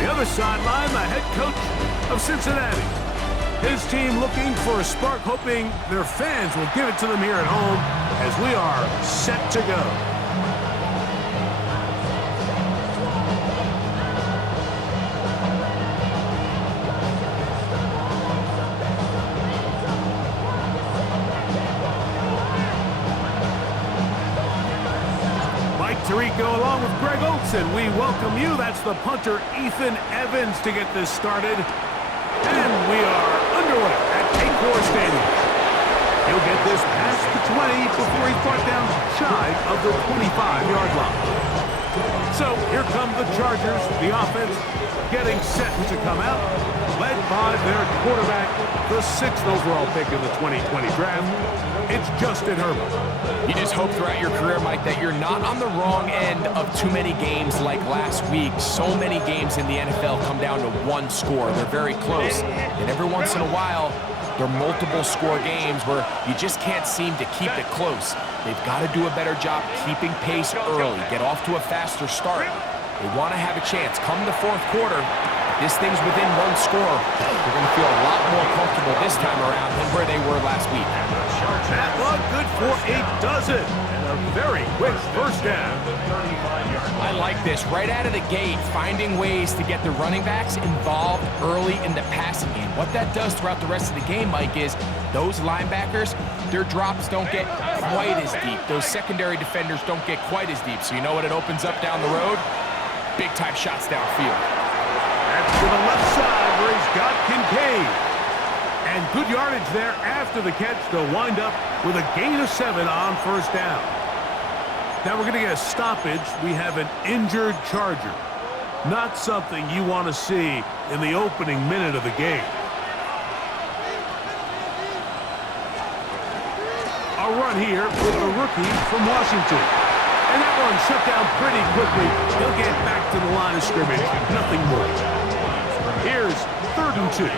The other sideline, the head coach of Cincinnati. His team looking for a spark, hoping their fans will give it to them here at home as we are set to go. Tirico along with Greg Olson. We welcome you. That's the punter, Ethan Evans, to get this started. And we are underway at Acor Stadium. He'll get this past the 20 before he's brought down shy of the 25-yard line. So here come the Chargers, the offense getting set to come out, led by their quarterback, the 6th overall pick in the 2020 draft. It's Justin Herbert. You just hope throughout your career, Mike, that you're not on the wrong end of too many games like last week. So many games in the NFL come down to one score. They're very close. And every once in a while, there are multiple score games where you just can't seem to keep it close. They've got to do a better job keeping pace early, get off to a faster start. They want to have a chance. Come the fourth quarter, this thing's within one score. They're going to feel a lot more comfortable this time around than where they were last week. That one good for a dozen. And a very quick first down. I like this. Right out of the gate, finding ways to get the running backs involved early in the passing game. What that does throughout the rest of the game, Mike, is those linebackers, their drops don't get quite as deep. Those secondary defenders don't get quite as deep. So you know what it opens up down the road? Big-time shots downfield. That's to the left side where he's got Kincaid. And good yardage there after the catch to wind up with a gain of 7 on first down. Now we're going to get a stoppage. We have an injured Charger. Not something you want to see in the opening minute of the game. A run here with the rookie from Washington. And that one shut down pretty quickly. He'll get back to the line of scrimmage. Nothing more. Here's 3rd and 2.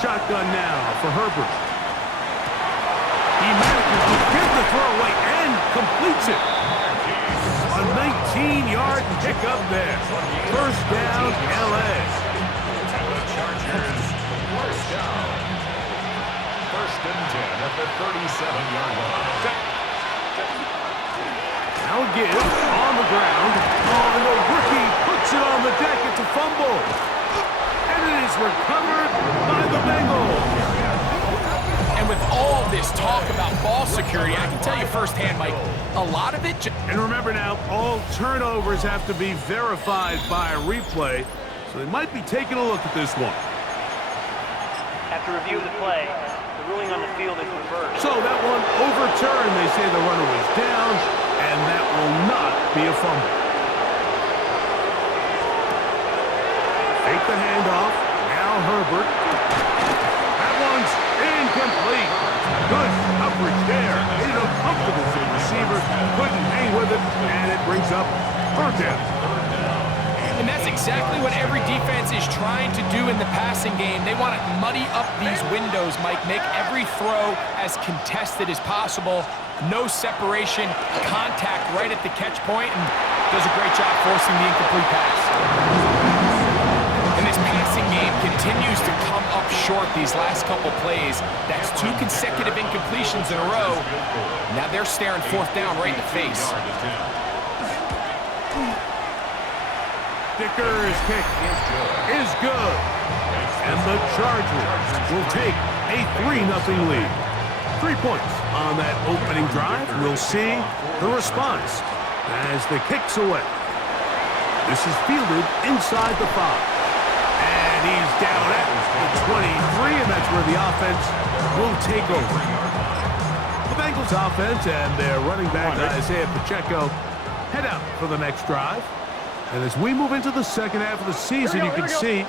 Shotgun now for Herbert. He manages to get the throw away and completes it. A 19-yard pickup there. First down, LA. Chargers, first down. 1st and 10 at the 37-yard line. Now a give on the ground. Oh, and the rookie puts it on the deck. It's a fumble. And it is recovered by the Bengals. And with all this talk about ball security, I can tell you firsthand, Mike, a lot of it... And remember now, all turnovers have to be verified by a replay, so they might be taking a look at this one. After review of the play, the ruling on the field is reversed. So that one overturned. They say the runner was down, and that will not be a fumble. Take the handoff. Now Herbert. That one's incomplete. Good coverage there. Made it uncomfortable for the receiver. Couldn't hang with it, and it brings up 3rd down. And that's exactly what every defense is trying to do in the passing game. They want to muddy up these windows, Mike, make every throw as contested as possible. No separation, contact right at the catch point, and does a great job forcing the incomplete pass. And this passing game continues to come up short these last couple plays. That's 2 consecutive incompletions in a row. Now they're staring 4th down right in the face. Dicker's kick is good. And the Chargers will take a 3-0 lead. 3 points on that opening drive. We'll see the response as the kick's away. This is fielded inside the 5. And he's down at the 23, and that's where the offense will take over. The Bengals offense and their running back, Isaiah Pacheco, head out for the next drive. And as we move into the second half of the season, you can see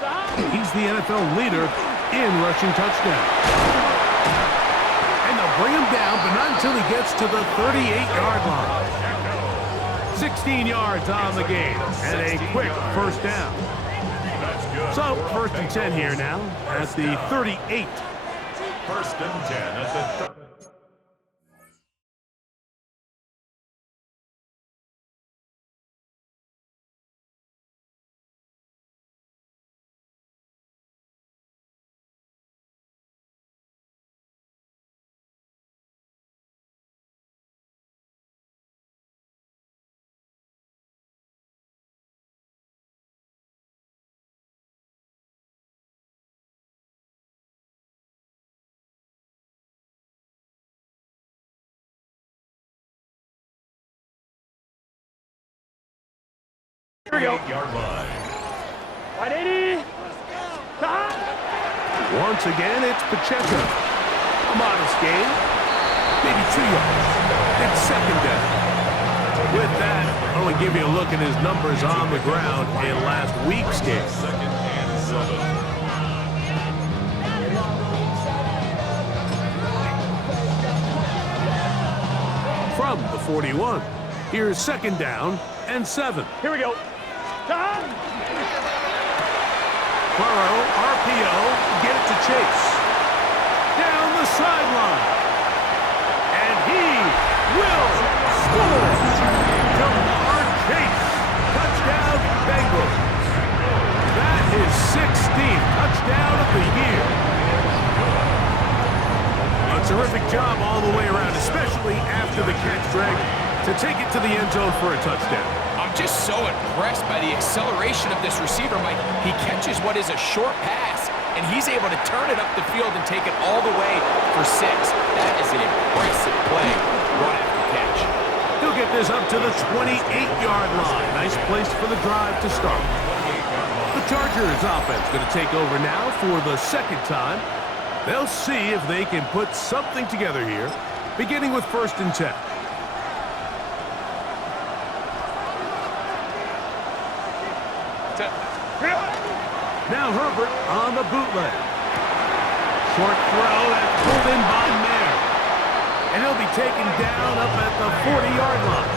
he's the NFL leader in rushing touchdowns. And they'll bring him down, but not until he gets to the 38-yard line. 16 yards on the game, and a quick first down. So, 1st and 10 here now at the 38. 1st and 10 at the 38-yard line. 180. Once again, it's Pacheco. A modest gain, maybe 2 yards. It's second down. With that, I want to give you a look at his numbers on the ground in last week's game. Second and 7. From the 41, here's second down and 7. Here we go. Burrow, RPO, get it to Chase. Down the sideline. And he will score. Jamar Chase. Touchdown, Bengals. That is 16th touchdown of the year. A terrific job all the way around, especially after the catch, Greg, to take it to the end zone for a touchdown. I'm just so impressed by the acceleration of this receiver, Mike. He catches what is a short pass, and he's able to turn it up the field and take it all the way for 6. That is an impressive play, run after catch. He'll get this up to the 28-yard line. Nice place for the drive to start. The Chargers offense going to take over now for the second time. They'll see if they can put something together here, beginning with 1st and 10. Now Herbert on the bootleg. Short throw that's pulled in by Mayer. And he'll be taken down up at the 40-yard line.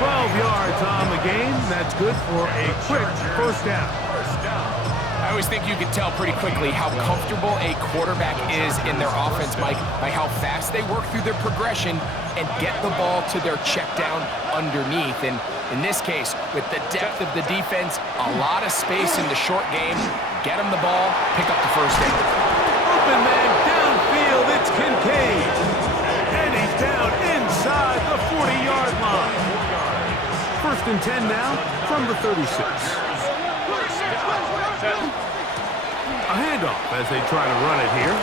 12 yards on the game. That's good for a quick first down. I always think you can tell pretty quickly how comfortable a quarterback is in their offense, Mike, by how fast they work through their progression and get the ball to their check down underneath. And in this case, with the depth of the defense, a lot of space in the short game, get them the ball, pick up the first down. Open man downfield, it's Kincaid. And he's down inside the 40-yard line. 1st and 10 now from the 36. A handoff as they try to run it here.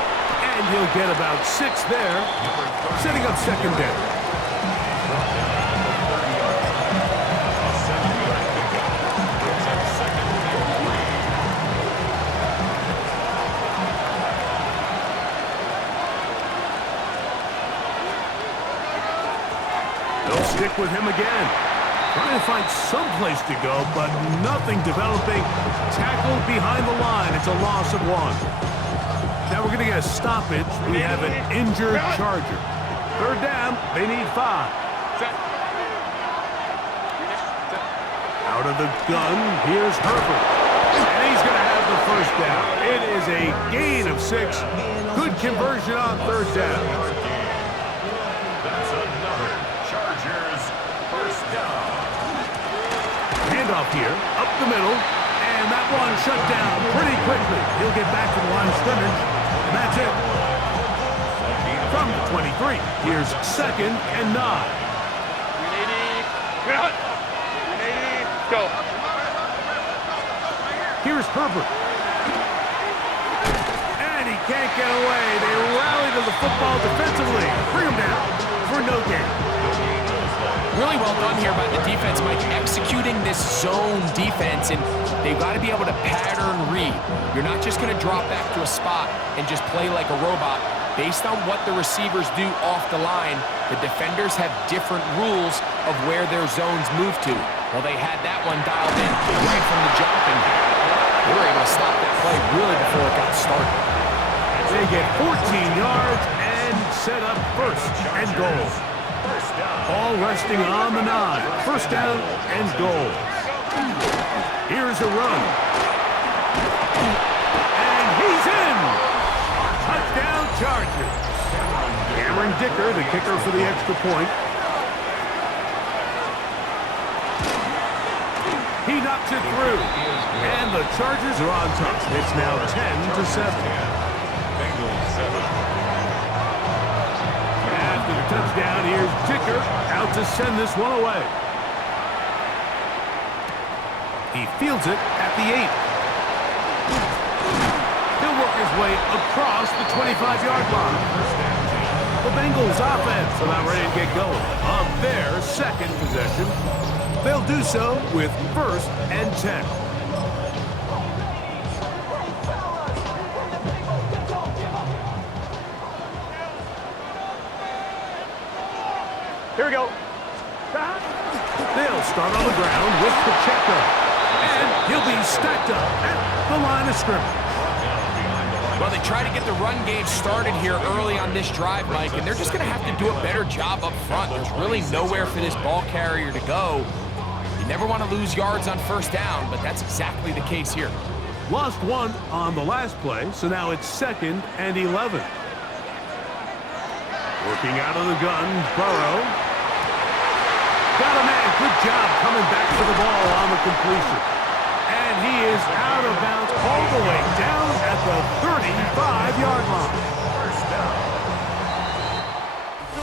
And he'll get about 6 there, setting up second down. They'll stick with him again. Trying to find some place to go, but nothing developing. Tackled behind the line. It's a loss of 1. Now we're going to get a stoppage. We have an injured Charger. 3rd down. They need 5. Out of the gun, here's Herbert. And he's going to have the first down. It is a gain of 6. Good conversion on 3rd down. That's another Chargers first down. Handoff here, up the middle, and that one shut down pretty quickly. He'll get back to the line of scrimmage, and that's it. From the 23, here's 2nd and 9. Go. Here's Herbert. And he can't get away. They rally to the football defensively. Bring him down for no gain. Really well done here by the defense, Mike, executing this zone defense, and they've got to be able to pattern read. You're not just going to drop back to a spot and just play like a robot. Based on what the receivers do off the line, the defenders have different rules of where their zones move to. Well, they had that one dialed in right from the jump, and they were able to stop that play really before it got started. They get 14 yards and set up 1st and goal. All resting on the 9. 1st down and goal. Here's a run. And he's in. Touchdown Chargers. Cameron Dicker, the kicker for the extra point. He knocks it through. And the Chargers are on top. It's now 10-7. Bengals 7. After the touchdown, here's Dicker out to send this one away. He fields it at the 8. He'll work his way across the 25-yard line. The Bengals offense about ready to get going on their 2nd possession. They'll do so with 1st and 10. Here we go. They'll start on the ground with Pacheco. And he'll be stacked up at the line of scrimmage. Well, they try to get the run game started here early on this drive, Mike, and they're just going to have to do a better job up front. There's really nowhere for this ball carrier to go. You never want to lose yards on 1st down, but that's exactly the case here. Lost 1 on the last play, so now it's 2nd and 11. Working out of the gun, Burrow. Got a man. Good job coming back to the ball on the completion. And he is out of bounds all the way down at the 35-yard line.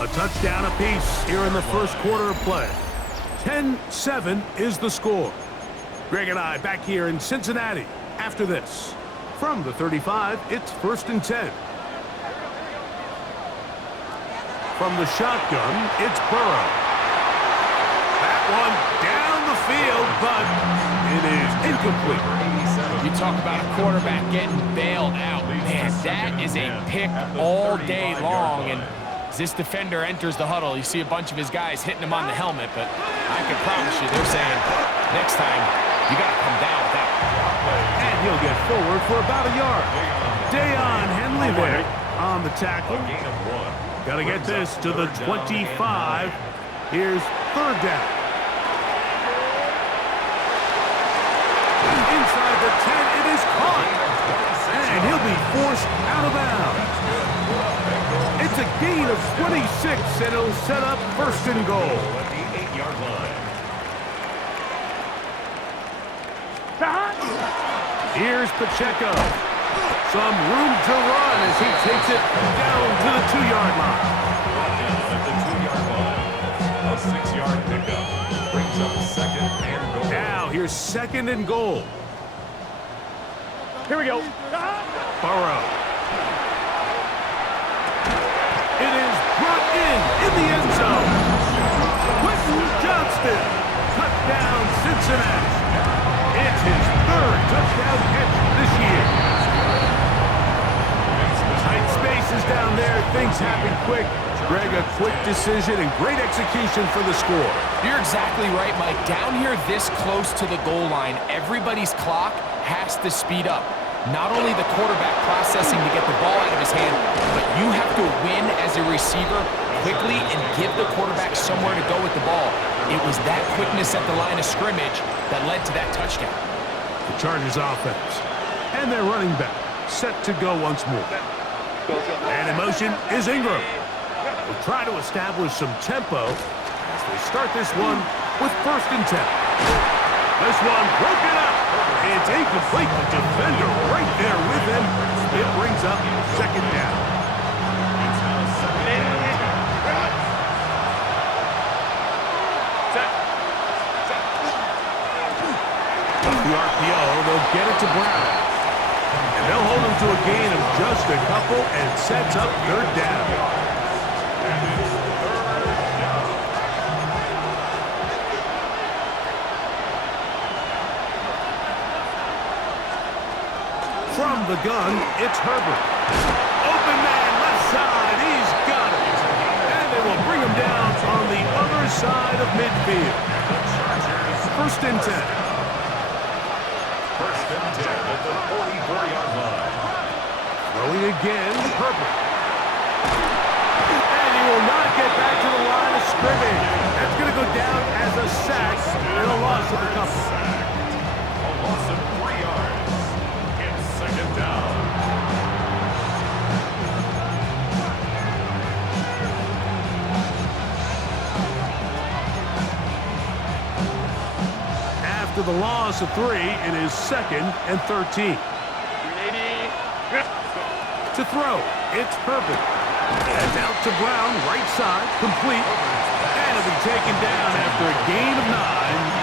A touchdown apiece here in the 1st quarter of play. 10-7 is the score. Greg and I back here in Cincinnati after this. From the 35, it's 1st and 10. From the shotgun, it's Burrow. That one down the field, but it is incomplete. You talk about a quarterback getting bailed out. Man, that is a pick all day long. And as this defender enters the huddle, you see a bunch of his guys hitting him on the helmet, but I can promise you they're saying, next time, you got to come down with that. And he'll get forward for about a yard. Dayon Henley there on the tackle. Got to get this to the 25. Here's 3rd down. Inside the 10, it is caught. And he'll be forced out of bounds. It's a gain of 26, and it'll set up 1st and goal. At the 8-yard line. Here's Pacheco. Some room to run as he takes it down to the 2-yard line. At the 2-yard line. A 6-yard pickup brings up 2nd and goal. Now here's 2nd and goal. Here we go. Burrow. It is brought in the end zone. Quentin Johnston. Touchdown, Cincinnati. It's his 3rd touchdown catch this year. Tight spaces down there. Things happen quick. Greg, a quick decision and great execution for the score. You're exactly right, Mike. Down here this close to the goal line, everybody's clock has to speed up. Not only the quarterback processing to get the ball out of his hand, but you have to win as a receiver quickly and give the quarterback somewhere to go with the ball. It was that quickness at the line of scrimmage that led to that touchdown. The Chargers offense. And their running back set to go once more. And in motion is Ingram. Will try to establish some tempo as they start this one with 1st and 10. This one broken up. It's incomplete. The defender right there with him. It brings up 2nd down. It's now 2nd and 10. The RPO, they'll get it to Brown. And they'll hold him to a gain of just a couple and sets up 3rd down. From the gun, it's Herbert. Open man, left side, he's got it. And they will bring him down on the other side of midfield. 1st and 10. 1st and 10 at the 44-yard line. Throwing again, Herbert. And he will not get back to the line of scrimmage. That's going to go down as a sack and a loss of a couple. A loss of 3 yards. It's 2nd down. After the loss of 3, it is 2nd and 13. To throw, it's Herbert. And out to Brown, right side, complete. And it'll be taken down after a gain of 9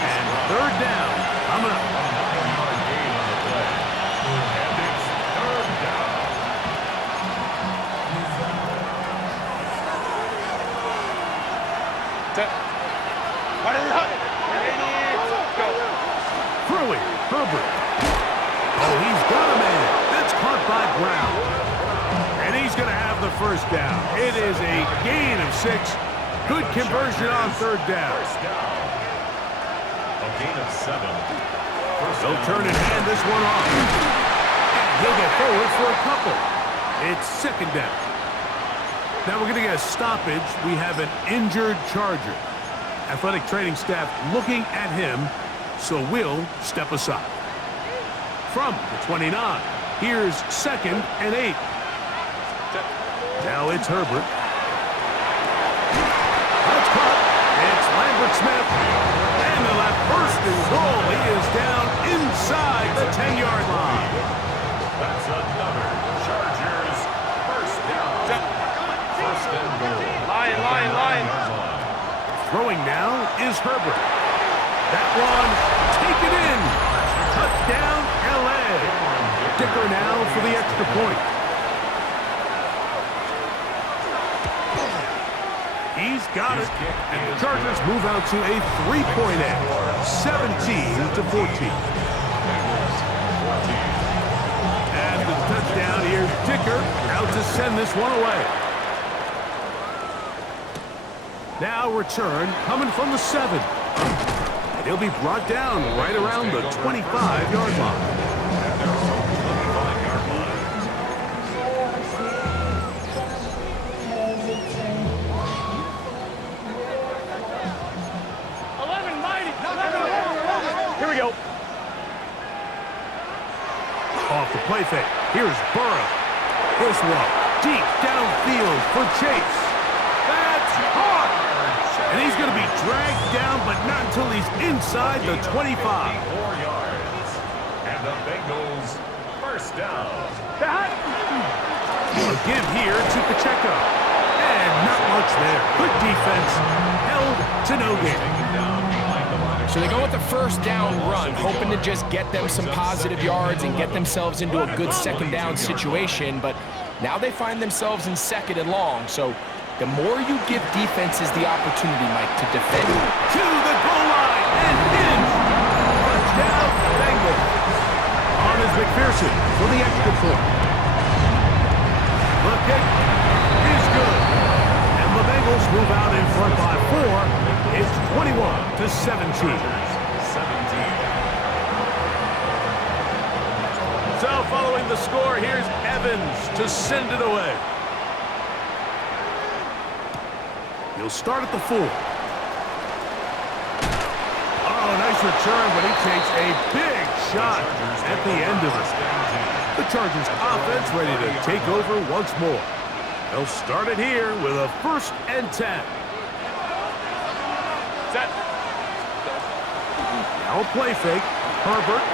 and 3rd down. Coming up. 9-yard gain on the play. And it's 3rd down. Throwing, Herbert. Oh, he's got a man. That's caught by Brown. And he's going to have the first down. It is a gain of 6. Good conversion on third down. A gain of 7. They'll turn and hand this one off. And he'll get forward for a couple. It's second down. Now we're going to get a stoppage. We have an injured Charger. Athletic training staff looking at him, so we'll step aside. From the 29, here's 2nd and 8. Now it's Herbert. That's caught. It's Lambert Smith. And they'll have first and goal. He is down inside the 10-yard line. That's another Chargers first down. First and goal. Line. Throwing now is Herbert. That one, take it in. Touchdown, LA. Dicker now for the extra point. He's got it. And the Chargers move out to a 3-point edge. 17-14. After the touchdown, here's Dicker out to send this one away. Now return coming from the 7. And he'll be brought down right around the 25-yard line. Here we go. Off the play fake. Here's Burrow. This one deep downfield for Chase. That's caught. And he's going to be dragged down, but not until he's inside the 25. 4 yards. And the Bengals first down. A give here to Pacheco. And not much there. Good defense. Held to no gain. So they go with the first down run, hoping to just get them some positive yards and get themselves into a good second down situation, but now they find themselves in 2nd and long. So the more you give defenses the opportunity, Mike, to defend. To the goal line and in. Touchdown, Bengals. On is McPherson for the extra point. The kick is good. And the Bengals move out in front by 4. It's 21-17. So following the score, here's Evans to send it away. He'll start at the 4. Oh, nice return, but he takes a big shot at the end of it. The Chargers offense ready to take over once more. They'll start it here with a 1st and 10. Set. Now a play fake. Herbert,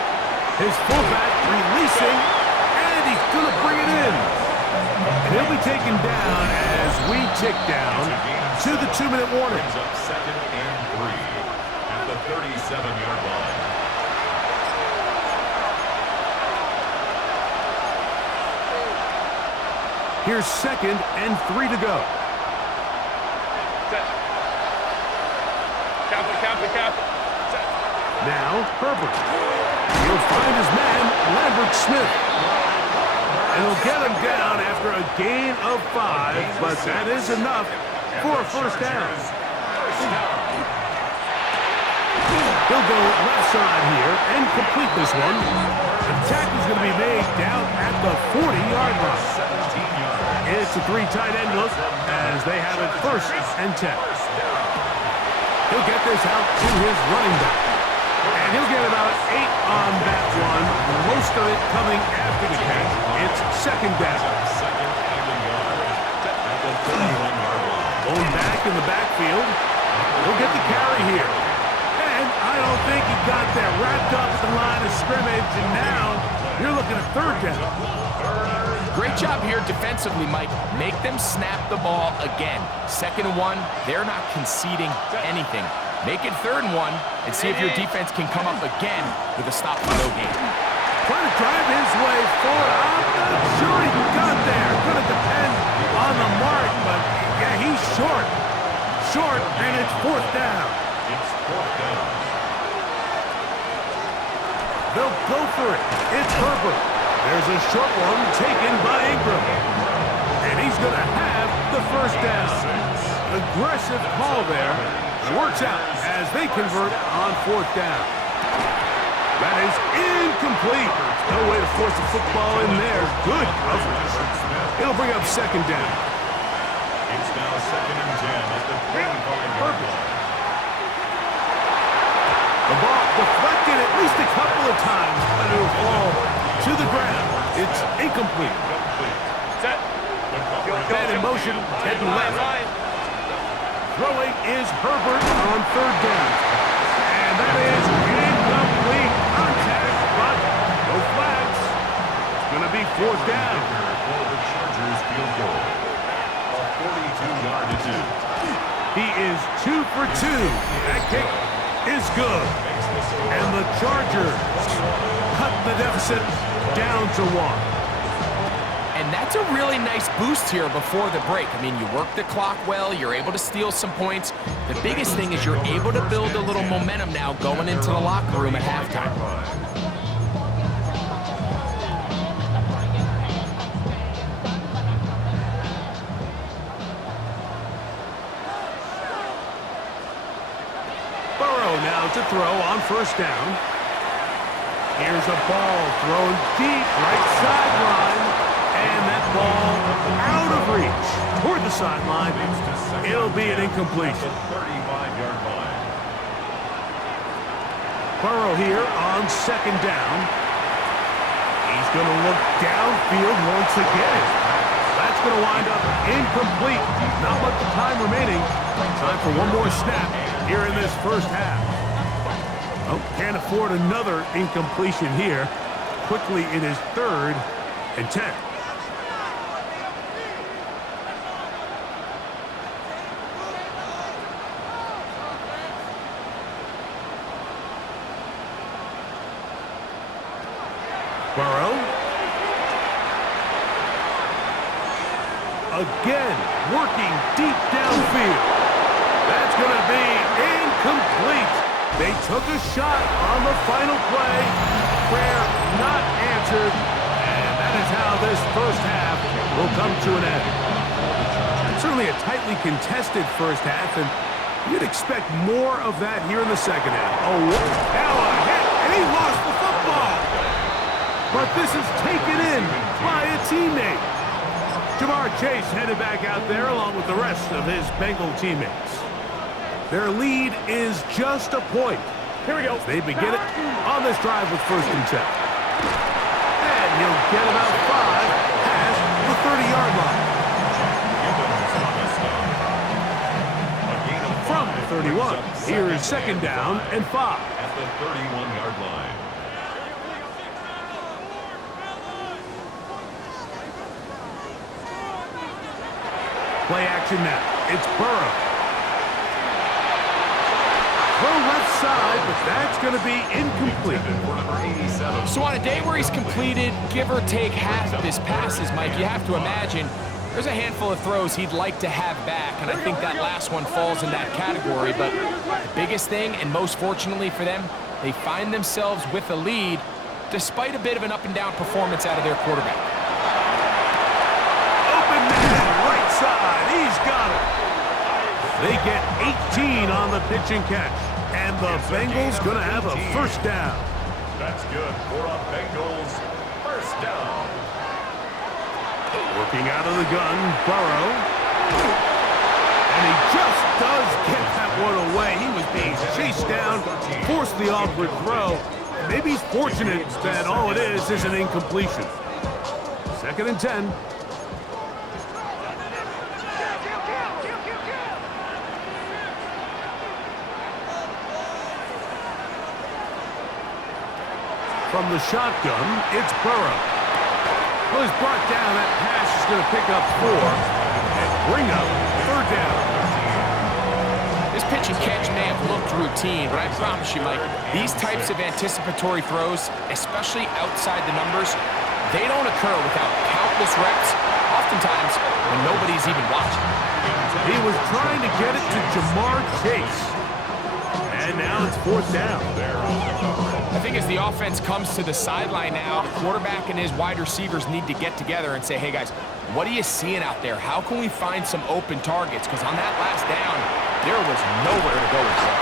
his fullback releasing, and he's going to bring it in. And he'll be taken down as we tick down to the 2-minute warning. Brings up 2nd and 3 at the 37-yard line. Here's 2nd and 3 to go. Set. Cap. Set. Now Herbert. He'll find his man, Lambert Smith. And he'll get him down after a gain of 5, but that is enough for a first down. He'll go left side here and complete this one. The tackle is going to be made down at the 40-yard line. It's a 3 tight end look as they have it 1st and 10. He'll get this out to his running back. And he'll get about 8 on that one, most of it coming after the catch. It's 2nd down. Going back in the backfield. He'll get the carry here. And I don't think he got that wrapped up at the line of scrimmage, and now you're looking at 3rd down. Great job here defensively, Mike. Make them snap the ball again. 2nd and 1, they're not conceding anything. Make it 3rd and 1 and see if your defense can come up again with a stop for no gain. Trying to drive his way forward. I'm not sure he got there. Going to depend on the mark, but yeah, he's short. Short, and it's 4th down. It's They'll go for it. It's Herbert. There's a short one taken by Ingram. And he's going to have the first down. Aggressive call there. Works out as they convert on fourth down. That is incomplete. No way to force the football in there. Good coverage. It'll bring up second down. It's now 2nd and 10 at the 25-yard line. The ball deflected at least a couple of times, but it will fall to the ground. It's incomplete. Set. Man in motion, heading left. Throwing is Herbert on third down. And that is incomplete. Contact, but no flags. It's going to be fourth down. For the Chargers field goal. A 42-yard attempt. He is 2 for 2. That kick is good. And the Chargers cut the deficit down to 1. And that's a really nice boost here before the break. I mean, you work the clock well, you're able to steal some points. The biggest thing is you're able to build a little momentum now going into the locker room at halftime. Burrow now to throw on first down. Here's a ball thrown deep right sideline. And that ball out of reach toward the sideline. It'll be an incompletion. 35-yard line. Burrow here on second down. He's going to look downfield once again. That's going to wind up incomplete. Not much time remaining. Time for one more snap here in this first half. Oh, can't afford another incompletion here. Quickly, it is 3rd and 10. Burrow. Again, working deep downfield. That's going to be incomplete. They took a shot on the final play. Prayer not answered. And that is how this first half will come to an end. Certainly a tightly contested first half, and you'd expect more of that here in the second half. Oh, now a hit, and he lost the football. But this is taken in by a teammate. Jamar Chase headed back out there along with the rest of his Bengal teammates. Their lead is just a point. Here we go. They begin it on this drive with 1st and 10. And he'll get about 5 past the 30-yard line. From the 31, here is 2nd down and 5. At the 31-yard line. Play action now. It's Burrow. Throw left side, but that's going to be incomplete. So on a day where he's completed, give or take half of his passes, Mike, you have to imagine there's a handful of throws he'd like to have back, and I think that last one falls in that category. But the biggest thing, and most fortunately for them, they find themselves with a lead despite a bit of an up-and-down performance out of their quarterback. Open man, right side. He's got it. They get 18 on the pitch and catch. And the Bengals going to have a first down. That's good for a Bengals first down. Working out of the gun, Burrow. And he just does get that one away. He was being chased down, forced the awkward throw. Maybe he's fortunate that all it is an incompletion. 2nd and 10. From the shotgun, it's Burrow. Well, he's brought down. That pass is going to pick up 4 and bring up 3rd down. This pitch and catch may have looked routine, but I promise you, Mike, these types of anticipatory throws, especially outside the numbers, they don't occur without countless reps, oftentimes when nobody's even watching. He was trying to get it to Jamar Chase. And And now it's 4th down. I think as the offense comes to the sideline now, the quarterback and his wide receivers need to get together and say, hey, guys, what are you seeing out there? How can we find some open targets? Because on that last down, there was nowhere to go with that.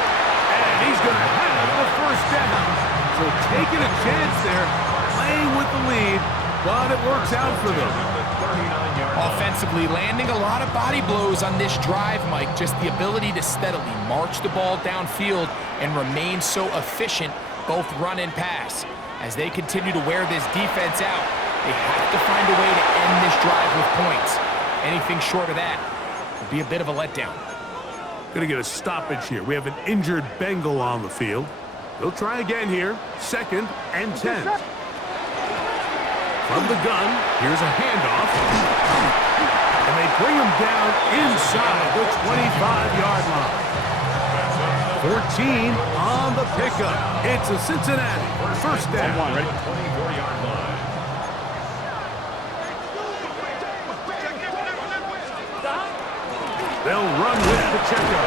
And he's going to have the 1st down. So taking a chance there, playing with the lead, but it works out for them. Offensively, landing a lot of body blows on this drive, Mike. Just the ability to steadily march the ball downfield and remain so efficient, both run and pass. As they continue to wear this defense out, they have to find a way to end this drive with points. Anything short of that would be a bit of a letdown. Going to get a stoppage here. We have an injured Bengal on the field. They'll try again here. 2nd and 10. From the gun, here's a handoff. And they bring him down inside the 25-yard line. 14 on the pickup. It's a Cincinnati 1st down. Ready? 24-yard line. They'll run with Pacheco.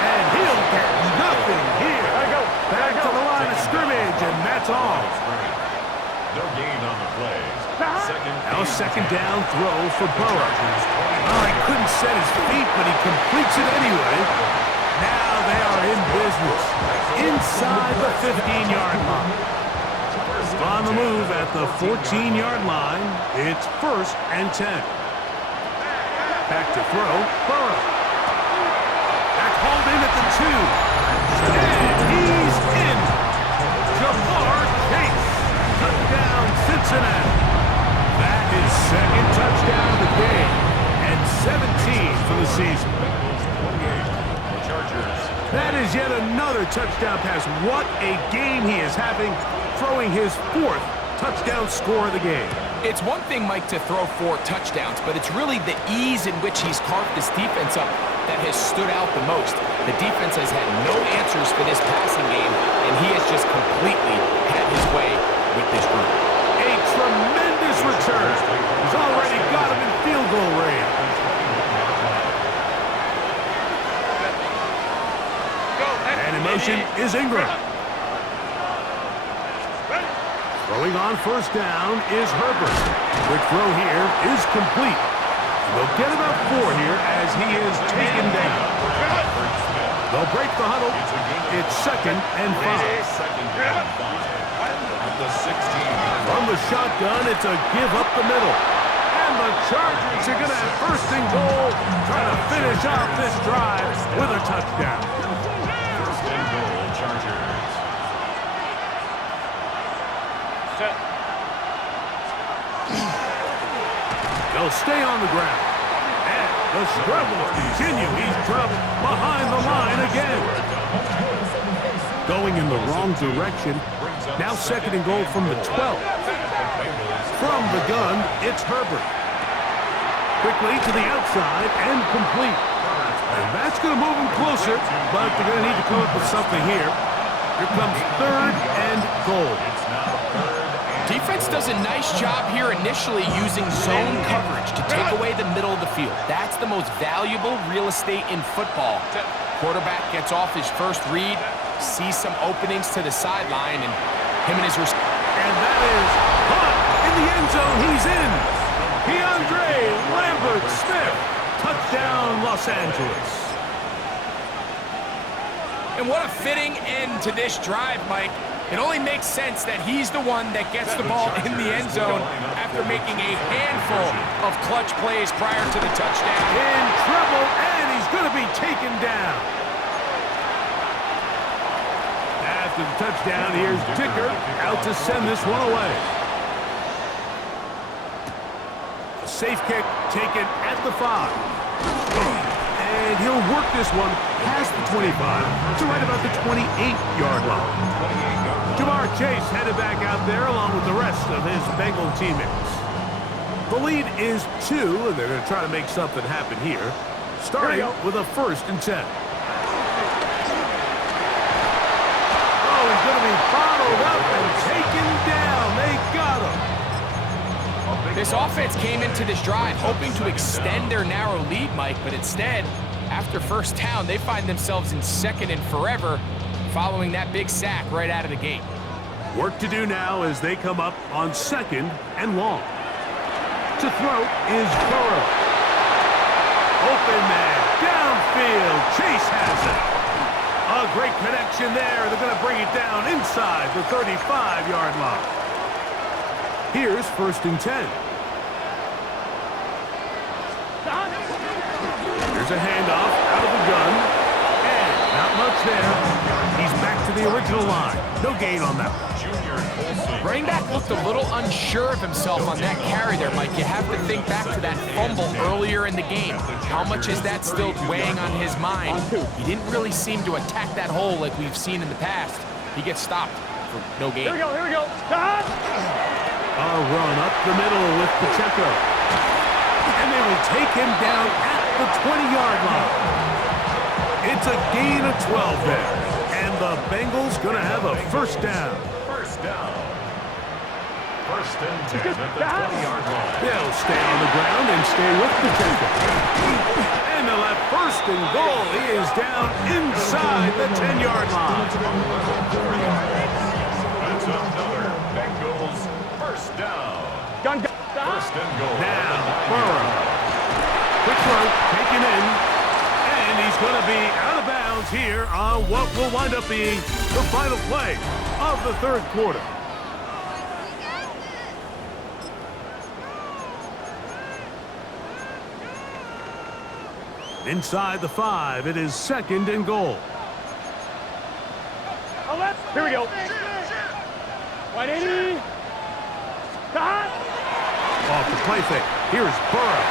And he'll get nothing here. Back to the line of scrimmage, and that's all. No gain on the play. Now a 2nd down throw for Burrow. Oh, he couldn't set his feet, but he completes it anyway. Now they are in business. Inside the 15-yard line. On the move at the 14-yard line, it's 1st and 10. Back to throw, Burrow. Back hauled in at the 2. And he's in. Jamar Chase. Touchdown, Cincinnati. That is 2nd touchdown of the game. And 17 for the season. That is yet another touchdown pass. What a game he is having, throwing his 4th touchdown score of the game. It's one thing, Mike, to throw 4 touchdowns, but it's really the ease in which he's carved this defense up that has stood out the most. The defense has had no answers for this passing game, and he has just completely had his way with this group. A tremendous return. He's already got him in field goal range. And in motion is Ingram. Throwing on 1st down is Herbert. Quick throw here is complete. They'll get about 4 here as he is taken down. They'll break the huddle. It's 2nd and 5. From the shotgun, it's a give up the middle. And the Chargers are going to have 1st and goal, trying to finish off this drive with a touchdown. 1st and goal, Chargers. They'll stay on the ground. And the struggles continue. He's dropped behind the line again. Going in the wrong direction. Now 2nd and goal from the 12. From the gun, it's Herbert. Quickly to the outside and complete. And that's going to move him closer, but they're going to need to come up with something here. Here comes 3rd and goal. Defense does a nice job here initially using zone coverage to take away the middle of the field. That's the most valuable real estate in football. Quarterback gets off his 1st read, sees some openings to the sideline, and him and his receiver. And that is caught in the end zone. He's in. Keandre Lambert-Smith. Touchdown, Los Angeles. And what a fitting end to this drive, Mike. It only makes sense that he's the one that gets the ball in the end zone after making a handful of clutch plays prior to the touchdown. In trouble, and he's going to be taken down. After the touchdown, here's Dicker out to send this one away. A safe kick taken at the 5. And he'll work this one past the 25 to right about the 28-yard line. Jamar Chase headed back out there along with the rest of his Bengal teammates. The lead is 2, and they're going to try to make something happen here, starting with a 1st and 10. Oh, he's going to be bottled up and taken down. They got him. This offense came into this drive hoping to extend their narrow lead, Mike, but instead, after 1st down, they find themselves in 2nd and forever following that big sack right out of the gate. Work to do now as they come up on 2nd and long. To throw is Burrow. Open man, downfield, Chase has it. A great connection there. They're going to bring it down inside the 35-yard line. Here's 1st and 10. Here's a handoff out of the gun. And not much there. He's back to the original line. No gain on that one. Running back looked a little unsure of himself on that carry there, Mike. You have to think back to that fumble earlier in the game. How much is that still weighing on his mind? He didn't really seem to attack that hole like we've seen in the past. He gets stopped for no gain. Here we go. Stop! A run up the middle with Pacheco. And they will take him down at the 20-yard line. It's a gain of 12 there. And the Bengals going to have a 1st down. First down. 1st and 10 at the 20-yard line. They'll stay on the ground and stay with Pacheco. And they'll have 1st and goal. He is down inside the 10-yard line. That's another Bengals 1st down. 1st and goal. Now, Burrow. Quick throw, taken in. And he's going to be out of bounds here on what will wind up being the final play of the 3rd quarter. Inside the 5, it is 2nd and goal. Here we go. 180. Stop! Off the play fake. Here's Burrow.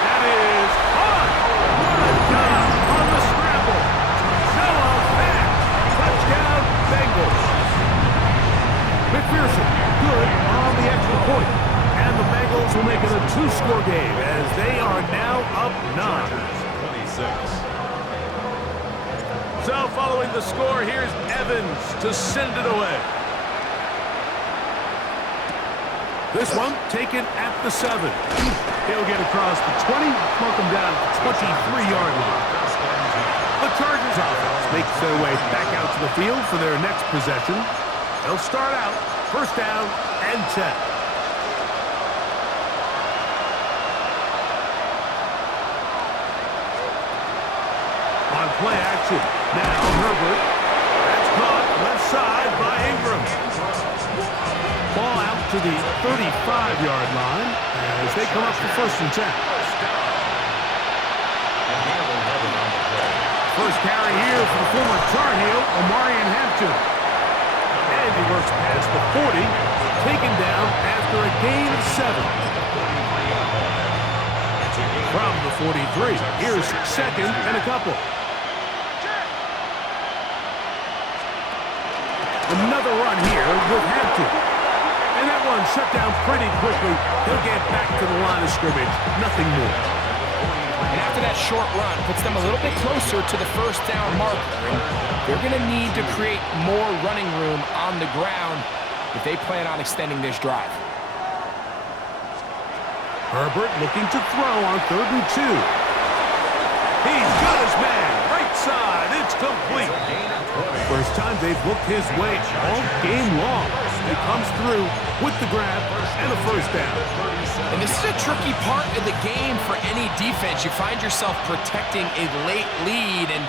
That is on. What a job on the scramble. Noah back. Touchdown, Bengals. McPherson, good on the extra point. And the Bengals will make it a 2-score game as they are now up 9. 26. So following the score, here's Evans to send it away. This one taken at the 7. He'll get across the 20, mark him down at the 23-yard line. The Chargers offense makes their way back out to the field for their next possession. They'll start out 1st down and 10. On play action, now Herbert. That's caught left side by Ingram. Ball out to the 35-yard line as they come up for 1st and 10. First carry here for the former Tar Heel, Omarion Hampton. And he works past the 40, taken down after a gain of 7. From the 43, here's 2nd and a couple. Another run here with Hampton. And that one shut down pretty quickly. He'll get back to the line of scrimmage. Nothing more. And after that short run, puts them a little bit closer to the 1st down marker. And they're going to need to create more running room on the ground if they plan on extending this drive. Herbert looking to throw on 3rd and 2. He's got his man. Right side. It's complete. First time they've looked his way all game long. He comes through with the grab and a 1st down. And this is a tricky part of the game for any defense. You find yourself protecting a late lead, and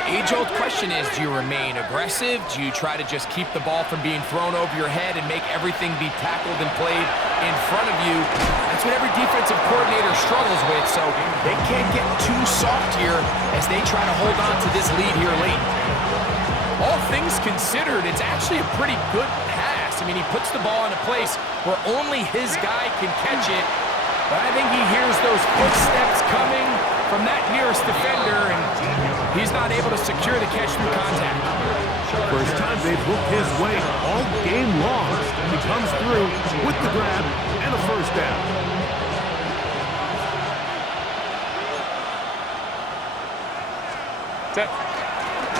the age-old question is, do you remain aggressive? Do you try to just keep the ball from being thrown over your head and make everything be tackled and played in front of you? That's what every defensive coordinator struggles with, so they can't get too soft here as they try to hold on to this lead here late. All things considered, it's actually a pretty good pass. I mean, he puts the ball in a place where only his guy can catch it, but I think he hears those footsteps coming from that nearest defender, and he's not able to secure the catch through contact. First time they've looked his way all game long. He comes through with the grab and a 1st down.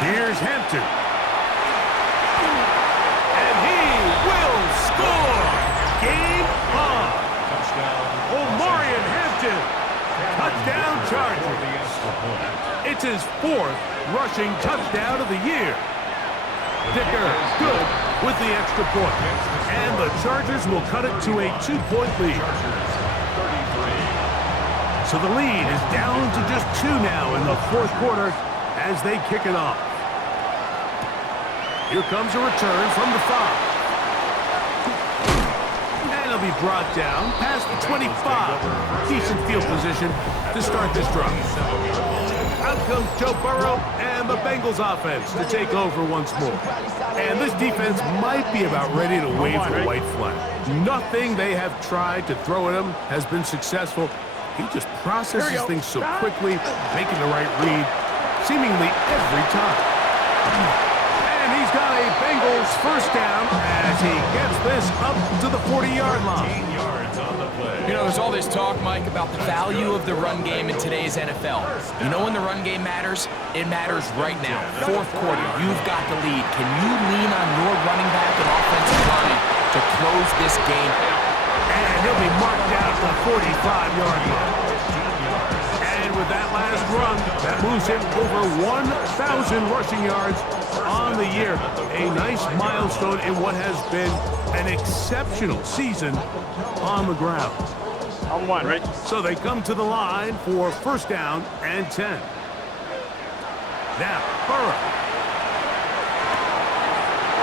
Here's Hampton. And he will score. Game on. Touchdown. Omarion Hampton. Touchdown Chargers. It's It's his 4th rushing touchdown of the year. Dicker, good with the extra point. And the Chargers will cut it to a 2-point lead. So the lead is down to just 2 now in the 4th quarter as they kick it off. Here comes a return from the 5. And he'll be brought down past the 25. Decent field position to start this drive. Out comes Joe Burrow and the Bengals offense to take over once more. And this defense might be about ready to wave the white flag. Nothing they have tried to throw at him has been successful. He just processes things so quickly, making the right read seemingly every time. And he's got a Bengals first down as he gets this up to the 40-yard line. 15 yards on the play. You know, there's all this talk, Mike, about the value of the run game in today's NFL. You know when the run game matters? It matters right now. 4th quarter, you've got the lead. Can you lean on your running back and offensive line to close this game out? And he'll be marked down to the 45-yard line. And with that last run, that moves him over 1,000 rushing yards on the year. A nice milestone in what has been an exceptional season on the ground. On 1, right? So they come to the line for first down and 10. Now, Burrow.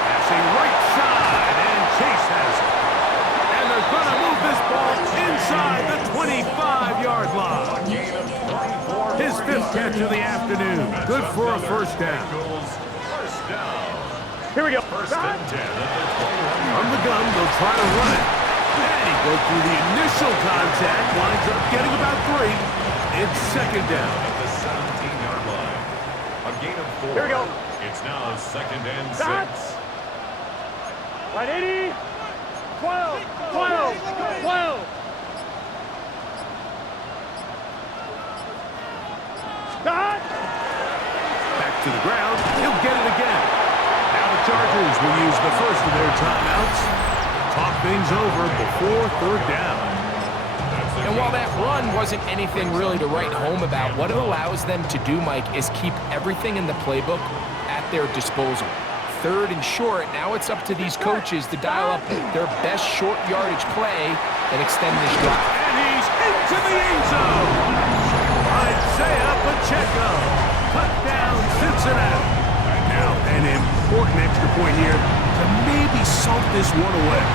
Passing right side, and Chase has it. And they're going to move this ball inside the 25-yard line. His 5th catch of the afternoon. Good for a first down. First down. Here we go. First and 10 at the 20. From the gun, they'll try to run it. And he goes through the initial contact, winds up getting about 3. It's second down. At the 17-yard line. A gain of 4. Here we go. It's now second and 6. Right 80. 12. 12. 12. Stop. Back to the ground. He'll get it again. Now the Chargers will use the first of their timeouts. Talk things over before third down. And while that run wasn't anything really to write home about, what it allows them to do, Mike, is keep everything in the playbook at their disposal. 3rd and short, now it's up to these coaches to dial up their best short yardage play and extend this drive. And he's into the end zone. Isaiah Pacheco. Touchdown, Cincinnati. Now, an important extra point here to maybe salt this one away.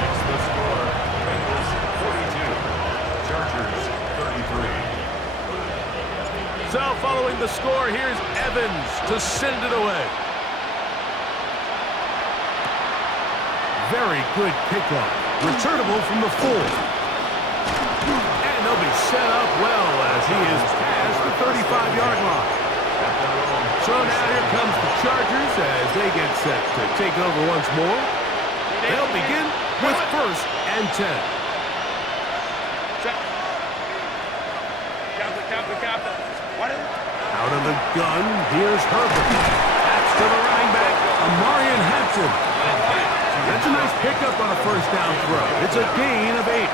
It's the score. Bengals 42. Chargers 33. So following the score, here's Evans to send it away. Very good kickoff. Returnable from the 4. And they'll be set up well as he is past the 35-yard line. So now here comes the Chargers as they get set to take over once more. They'll begin with first and 10. Out of the gun, here's Herbert. That's to the running back, Amarian Hudson. That's a nice pickup on a first down throw. It's a gain of 8.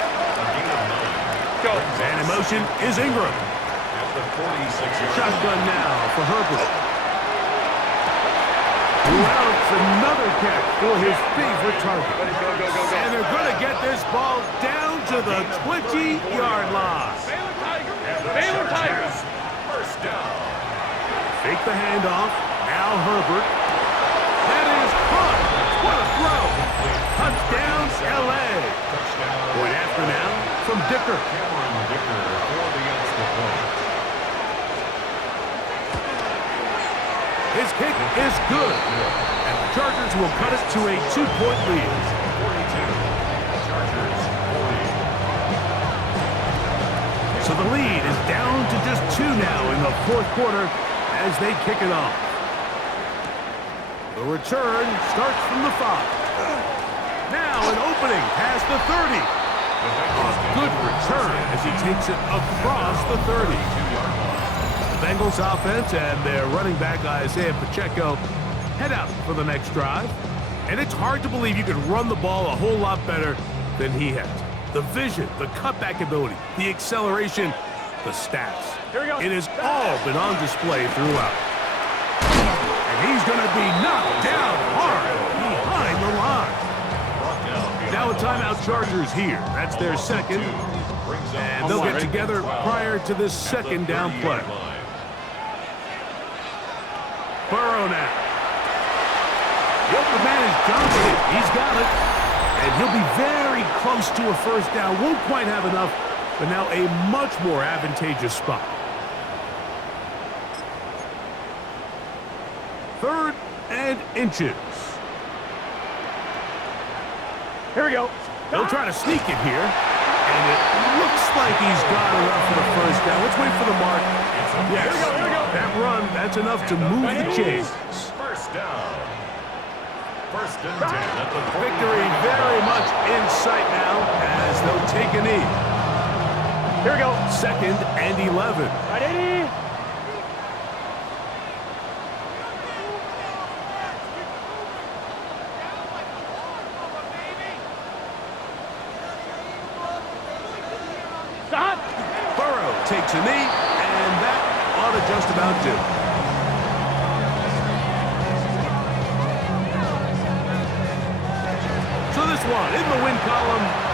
And in motion is Ingram. At the 46-yard Shotgun now for Herbert. Louds another catch for his favorite target. And they're going to get this ball down to the 20-yard line. Baylor Tigers. First down. Fake the handoff. Now Herbert. That is caught. What a throw. Touchdown, L.A. Point after now from Dicker. Dicker for the extra point. His kick is good. And the Chargers will cut it to a 2-point lead. 42. Chargers 40. So the lead is down to just 2 now in the 4th quarter as they kick it off. The return starts from the 5. Now an opening past the 30. A good return as he takes it across the 30. The Bengals offense and their running back Isaiah Pacheco head out for the next drive. And it's hard to believe you could run the ball a whole lot better than he has. The vision, the cutback ability, the acceleration, the stats. It has all been on display throughout. And he's going to be knocked down hard behind the line. Now a timeout Chargers here. That's their second. And they'll get together prior to this second down play. Burrow now. The open man is Johnson. He's got it. And he'll be very close to a first down. Won't quite have enough, but now a much more advantageous spot. Third and inches. Here we go. They'll try to sneak it here. And it looks like he's got enough for the first down. Let's wait for the mark. Yes, here we go. That run, that's enough to move the chains. First down. First and 10 at the Victory very much in sight now as they'll take a knee. Here we go. Second and 11. Ready? Stop. Burrow takes a knee, and that ought to just about do. So this one in the win column.